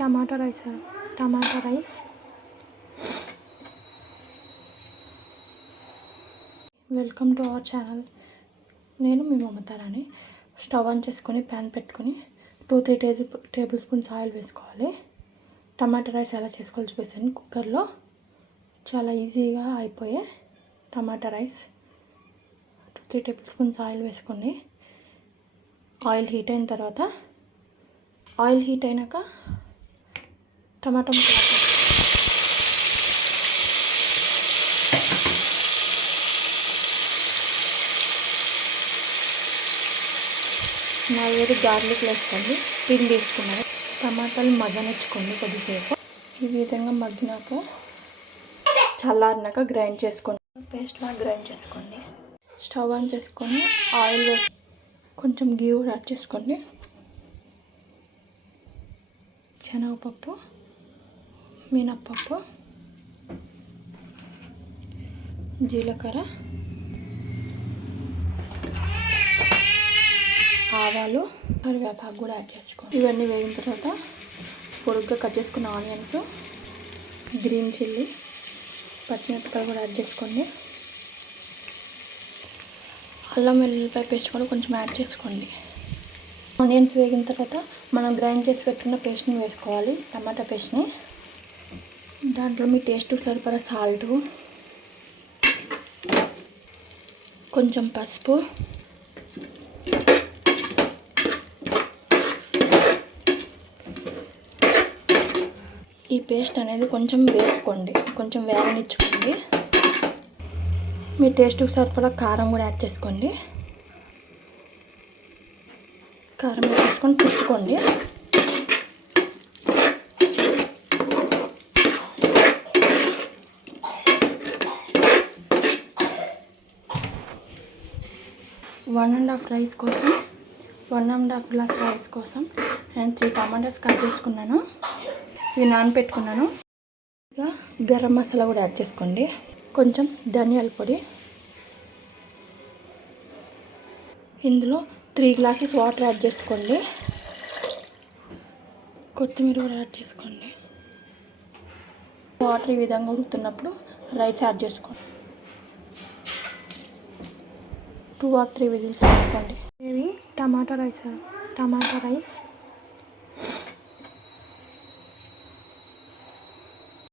Tomato rice. Welcome to our channel. నేను మీ మమతారాని. Stove on చేసుకొని pan పెట్టుకొని 2-3 టేబుల్ స్పూన్స్ ఆయిల్ వేసుకోవాలి. టమాటా రైస్ ఎలా చేసుకోవాలి చూపిస్తాను. కుక్కర్లో చాలా ఈజీగా అయిపోయే టమాటా రైస్. 2-3 టేబుల్ స్పూన్స్ ఆయిల్ వేసుకోండి. ఆయిల్ హీట్ అయిన తర్వాత టమాటా ముక్కలు గార్లిక్ వేసుకోండి. పిండి వేసుకున్నారు. టమాటాలు మగ్గనిచ్చుకోండి కొద్దిసేపు. ఈ విధంగా మగ్గినాక చల్లారినాక గ్రైండ్ చేసుకోండి. పేస్ట్లా గ్రైండ్ చేసుకోండి. స్టవ్ ఆన్ చేసుకొని ఆయిల్ వేసి కొంచెం గీ కూడా యాడ్ చేసుకోండి. శనగపప్పు, మినప్పప్పు, జీలకర్ర, ఆవాలు, కరివేపాకు కూడా యాడ్ చేసుకోండి. ఇవన్నీ వేగిన తర్వాత పొడుగ్గా కట్ చేసుకున్న ఆనియన్స్, గ్రీన్ చిల్లీ, పచ్చిమిరపకాయలు కూడా యాడ్ చేసుకోండి. అల్లం వెల్లుల్లిపాయ పేస్ట్ కూడా కొంచెం యాడ్ చేసుకోండి. ఆనియన్స్ వేగిన తర్వాత మనం గ్రైండ్ చేసి పెట్టుకున్న పేస్ట్ని వేసుకోవాలి. టమాటా పేస్ట్ని. దాంట్లో మీ టేస్ట్కి సరిపడా సాల్ట్, కొంచెం పసుపు, ఈ పేస్ట్ అనేది కొంచెం వేసుకోండి. కొంచెం వేగనిచ్చుకోండి. మీ టేస్ట్కి సరిపడా కారం కూడా యాడ్ చేసుకోండి. కారం వేసుకొని తిప్పుకోండి. One and half glass rice కోసం నేను 3 టమాటాస్ కట్ చేసుకున్నాను. ఇవి నానబెట్టుకున్నాను. ఇక గరం మసాలా కూడా యాడ్ చేసుకోండి. కొంచెం ధనియాల పొడి. ఇందులో 3 గ్లాసెస్ వాటర్ యాడ్ చేసుకోండి. కొత్తిమీర కూడా యాడ్ చేసుకోండి. వాటర్ ఈ విధంగా ఉడుకుతున్నప్పుడు రైస్ యాడ్ చేసుకోండి. 2 or 3 విజిల్స్ పెట్టుకోండి. ఇవి టమాటా రైస్